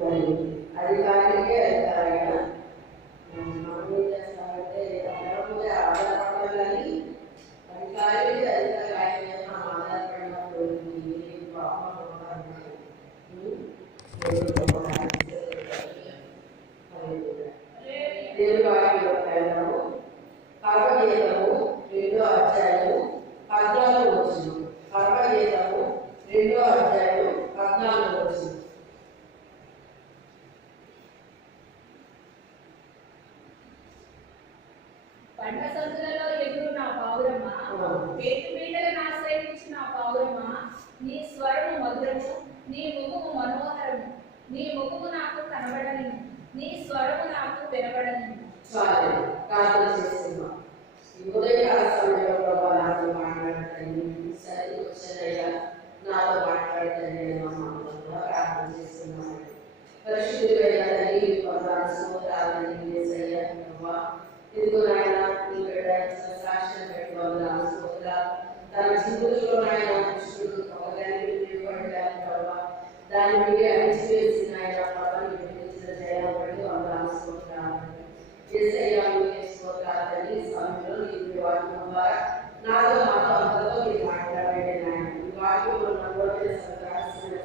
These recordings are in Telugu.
Thank you. నాకు కనబడని నీ స్వరము నాకు వినబడని చాలు ప్రార్థన మా మామూలుగా ప్రార్థన చేస్తున్నాను పరిశుద్ధుడయ్యా తల్లి పొందాలి సోదరాలని వేసయ్యా ప్రభా ఎందుకు నాయన నీ బిడ్డ సాక్ష్యం పెట్టుకోవాలి సోదరాలు తన జీవితంలో నాయన ಕರ್ನಾಟಕದಲ್ಲಿ ಸ್ವಾಮಿಗಳು ಈ ವಿವಾದವಾರ ನಾಡು ಮಾತು ಅಂತಲೂ ಮಾತನಾಡಬೇಡ ವಿವಾದಗಳು ನಮ್ಮೊಳಗೆ ಸಂಗ್ರಹಿಸಿದ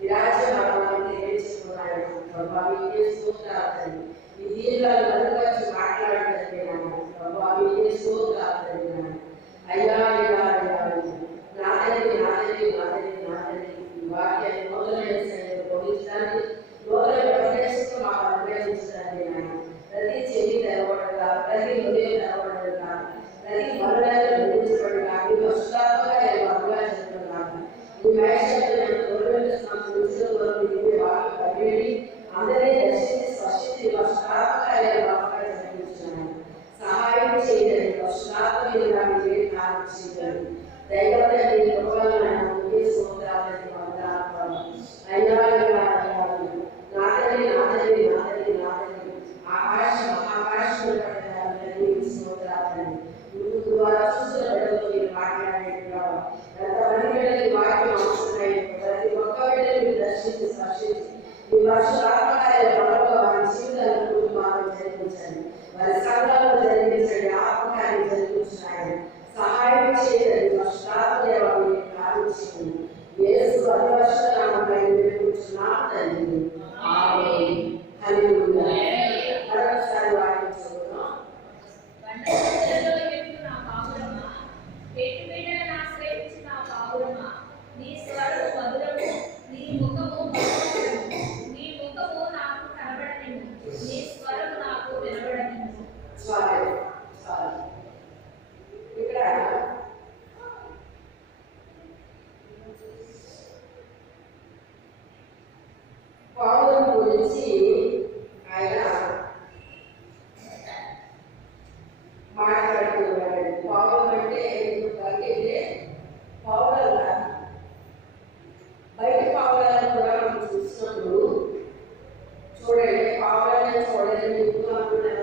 ವಿರಾಜ ಮಾಡುವಂತೆ ಹೆಚ್ಚಿಸುತ್ತಾಯಿತು ಪ್ರಭಾವಿಗೆ ಸ್ತೋತ್ರ ಆಗ್ತದೆ ಇದೆಲ್ಲ ನನಗಾಗಿ ಮಾತನಾಡಿದ್ದೇನೆ ನಾನು ಪ್ರಭಾವಿಗೆ ಸ್ತೋತ್ರ ಆಗ್ತದೆ ನಾನು ಅಯ್ಯ ಅಯ್ಯ ಅಯ್ಯ ನಾನೇ చేశాడు సహాయం చేయని పశ్చాత్తలేవ మీరు ప్రార్థించండి యేసు అధివర్ష నామపై మీరు కూర్చున్నా తండ్రి ఆమె హల్లెలూయా That's already.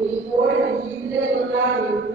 Ele foi aqui e levantar ele,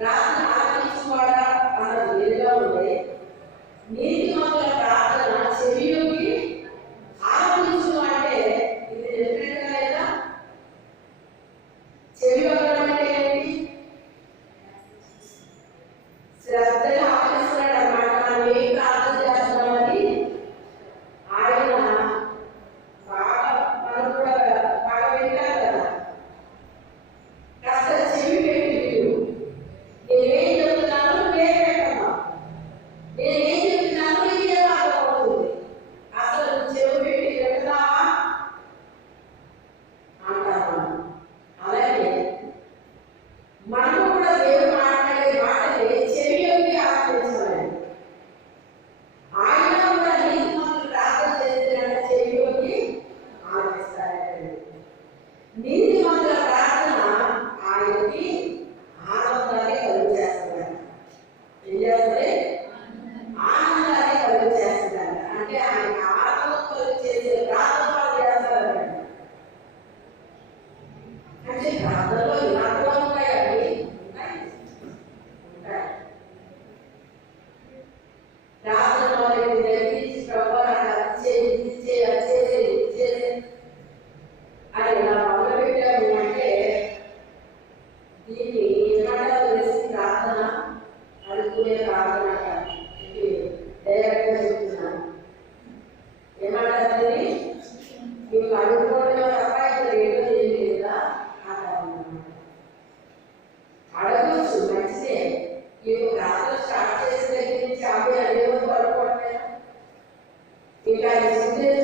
Right? Obrigada, Deus.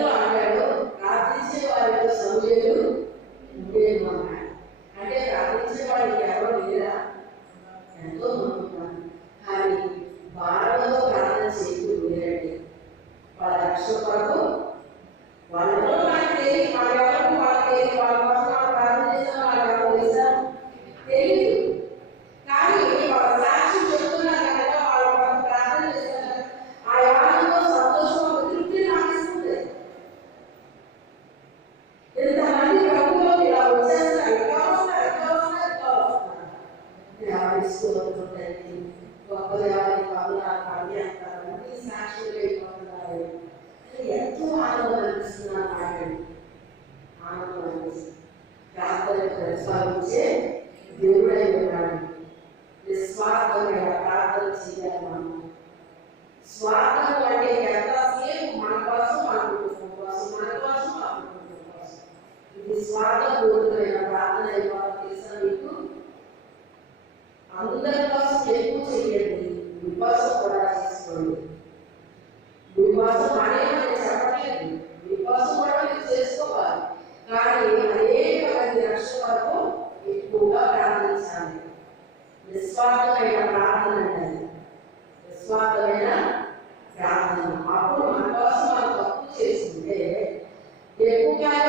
있는데 예, 포기하